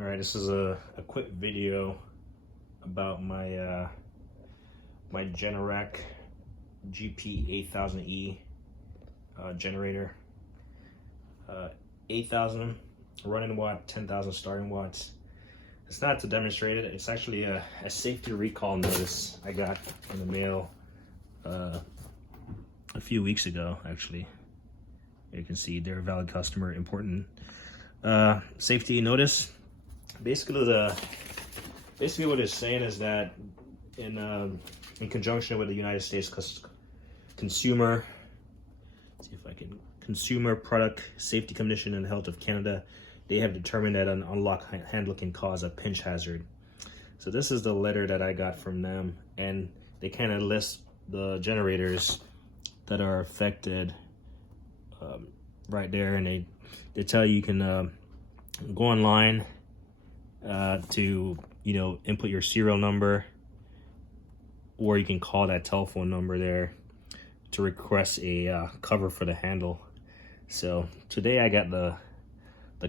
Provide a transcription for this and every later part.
All right, this is a quick video about my my Generac GP8000E generator. 8,000 running watt, 10,000 starting watts. It's not to demonstrate it. It's actually a safety recall notice I got in the mail a few weeks ago. Actually, you can see they're a valid customer, important safety notice. Basically, what it's saying is that in conjunction with the United States Consumer Product Safety Commission and Health of Canada, they have determined that an unlocked handle can cause a pinch hazard. So this is the letter that I got from them, and they kind of list the generators that are affected right there, and they tell you can go online to input your serial number, or you can call that telephone number there to request a cover for the handle. So today I got the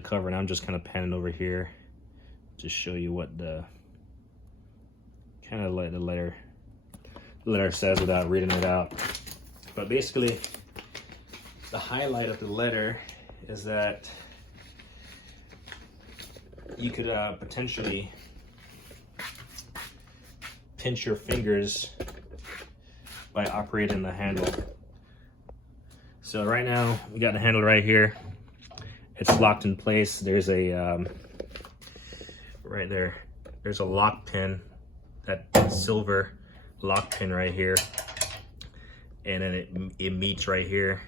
cover, and I'm just kind of panning over here to show you what the kind of the letter says without reading it out. But basically, the highlight of the letter is that you could potentially pinch your fingers by operating the handle. So right now we got the handle right here. It's locked in place. There's a right there. There's a lock pin, that silver lock pin right here, and then it meets right here,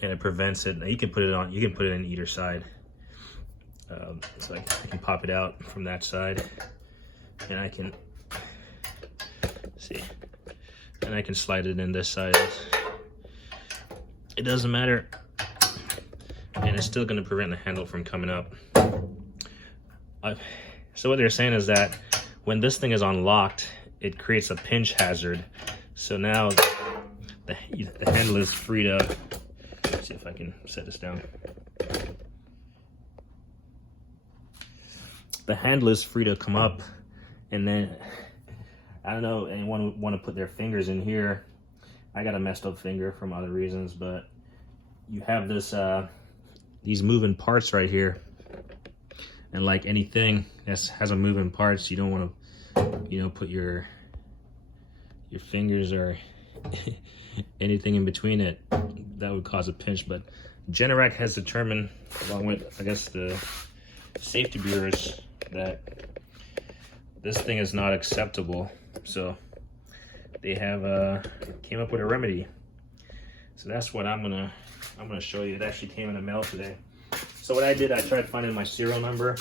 and it prevents it. Now you can put it on. You can put it in either side. So I can pop it out from that side, and I can see, and I can slide it in this side. It doesn't matter, and it's still going to prevent the handle from coming up. So what they're saying is that when this thing is unlocked, it creates a pinch hazard. So now the handle is free to, let's see if I can set this down. The handle is free to come up, and then I don't know, anyone would want to put their fingers in here. I got a messed up finger from other reasons, but you have this these moving parts right here, and like anything that has a moving parts, you don't want to put your fingers or anything in between it. That would cause a pinch. But Generac has determined, along with I guess the safety bureaus, that this thing is not acceptable. So they have came up with a remedy. So that's what I'm gonna show you. It actually came in the mail today. So what I did, I tried finding my serial number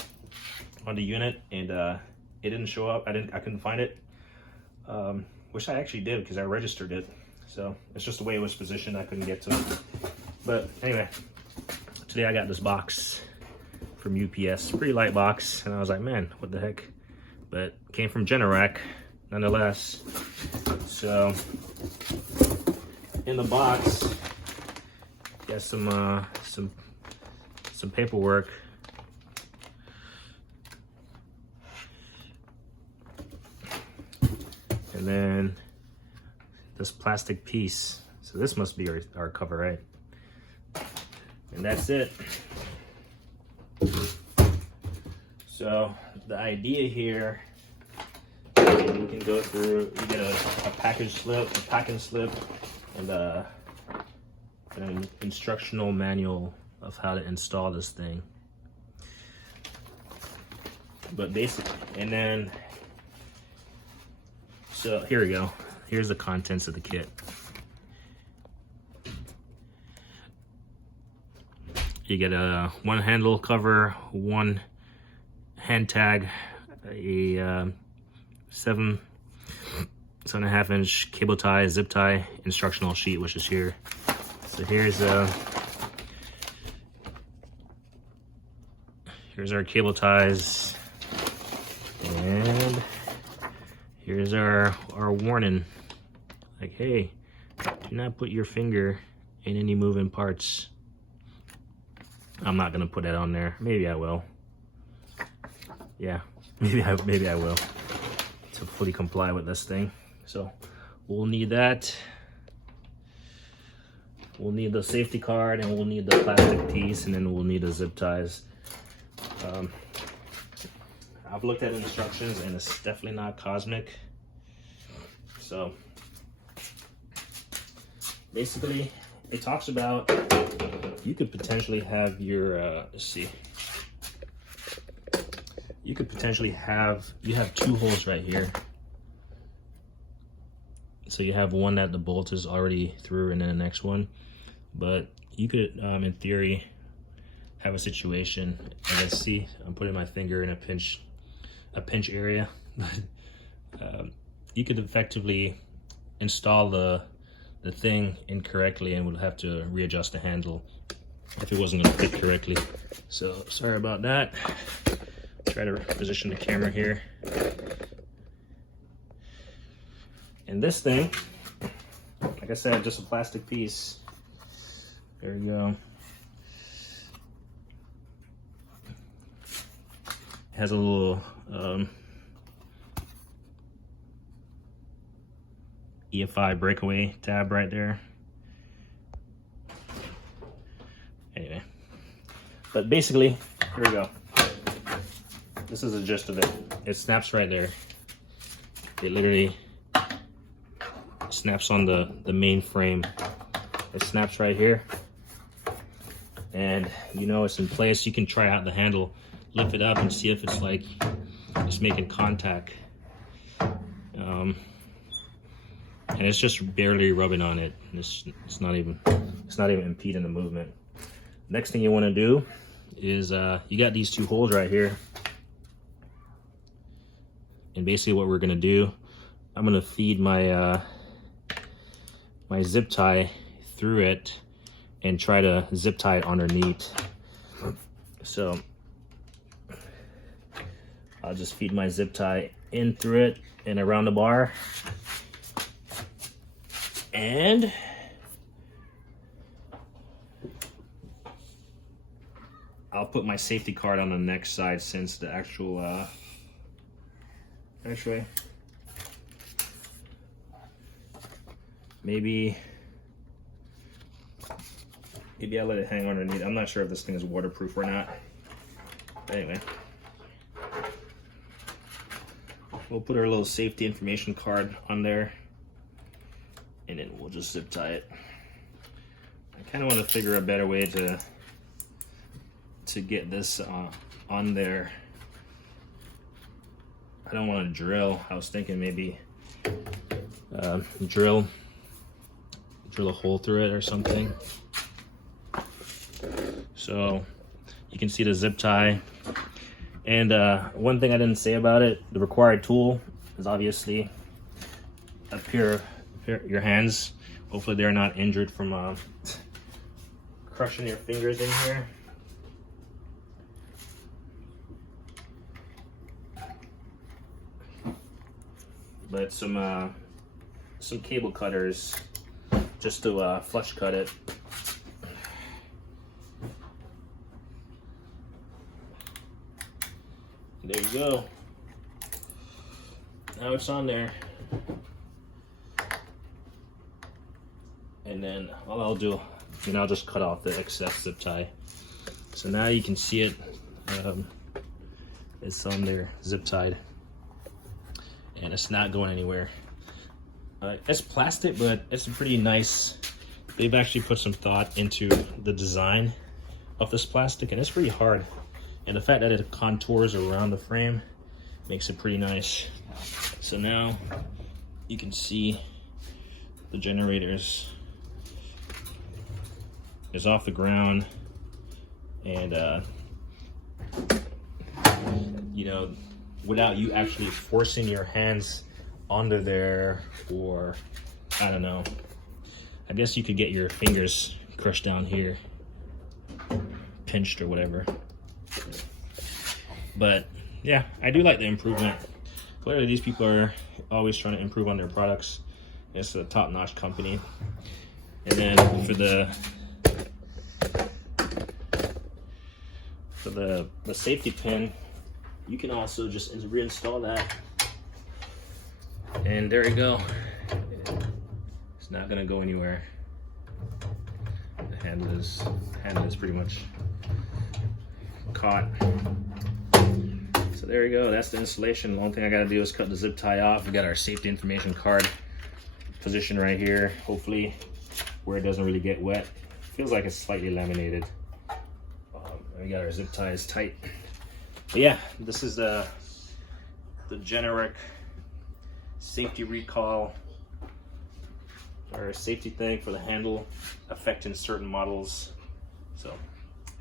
on the unit, and it didn't show up. I couldn't find it, which I actually did because I registered it. So it's just the way it was positioned. I couldn't get to it. But anyway, today I got this box from UPS, pretty light box, and I was like, man, what the heck? But it came from Generac nonetheless. So in the box, got some paperwork. And then this plastic piece. So this must be our cover, right? And that's it. So the idea here, you can go through, you get a packing slip, and an instructional manual of how to install this thing. But basically, and then, so here we go. Here's the contents of the kit. You get a one handle cover, one hand tag, a 7.5 inch cable tie, zip tie, instructional sheet, which is here. So here's our cable ties, and here's our warning, like, hey, do not put your finger in any moving parts. I'm not gonna put that on there. Maybe I will. Yeah, maybe I will, to fully comply with this thing. So we'll need that. We'll need the safety card, and we'll need the plastic piece, and then we'll need the zip ties. I've looked at instructions, and it's definitely not cosmic. So basically, it talks about you could potentially have your let's see. You could potentially have, you have two holes right here. So you have one that the bolt is already through, and then the next one. But you could, in theory, have a situation, and let's see, I'm putting my finger in a pinch area. You could effectively install the thing incorrectly, and would have to readjust the handle if it wasn't going to fit correctly. So sorry about that. Try to position the camera here. And this thing, like I said, just a plastic piece. There you go. It has a little EFI breakaway tab right there. Anyway, but basically, here we go. This is the gist of it. It snaps right there. It literally snaps on the main frame. It snaps right here, and you know it's in place. You can try out the handle, lift it up, and see if it's like it's making contact. And it's just barely rubbing on it. It's not even impeding the movement. Next thing you want to do is you got these two holes right here. And basically what we're gonna do, I'm gonna feed my my zip tie through it and try to zip tie it underneath. So I'll just feed my zip tie in through it and around the bar. And I'll put my safety card on the next side, since the actual actually, maybe I let it hang underneath. I'm not sure if this thing is waterproof or not. Anyway, we'll put our little safety information card on there, and then we'll just zip tie it. I kind of want to figure a better way to get this on there. I don't want to drill. I was thinking maybe drill a hole through it or something. So you can see the zip tie. And one thing I didn't say about it, the required tool is obviously up here, your hands. Hopefully they're not injured from crushing your fingers in here. But some cable cutters just to flush cut it. There you go. Now it's on there. And then all I'll do, I'll just cut off the excess zip tie. So now you can see it. It's on there, zip tied. And it's not going anywhere. It's plastic, but it's pretty nice. They've actually put some thought into the design of this plastic, and it's pretty hard. And the fact that it contours around the frame makes it pretty nice. So now you can see the generators is off the ground, and without you actually forcing your hands onto there, or I don't know, I guess you could get your fingers crushed down here, pinched or whatever. But yeah, I do like the improvement. Clearly these people are always trying to improve on their products. It's a top-notch company. And then for for the safety pin, you can also just reinstall that. And there you go. It's not gonna go anywhere. The handle is pretty much caught. So there you go, that's the installation. The only thing I gotta do is cut the zip tie off. We got our safety information card position right here, hopefully where it doesn't really get wet. Feels like it's slightly laminated. We got our zip ties tight. But yeah, this is the Generac safety recall, or safety thing for the handle affecting certain models. So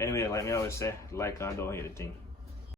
anyway, like me always say, like, don't hit a thing.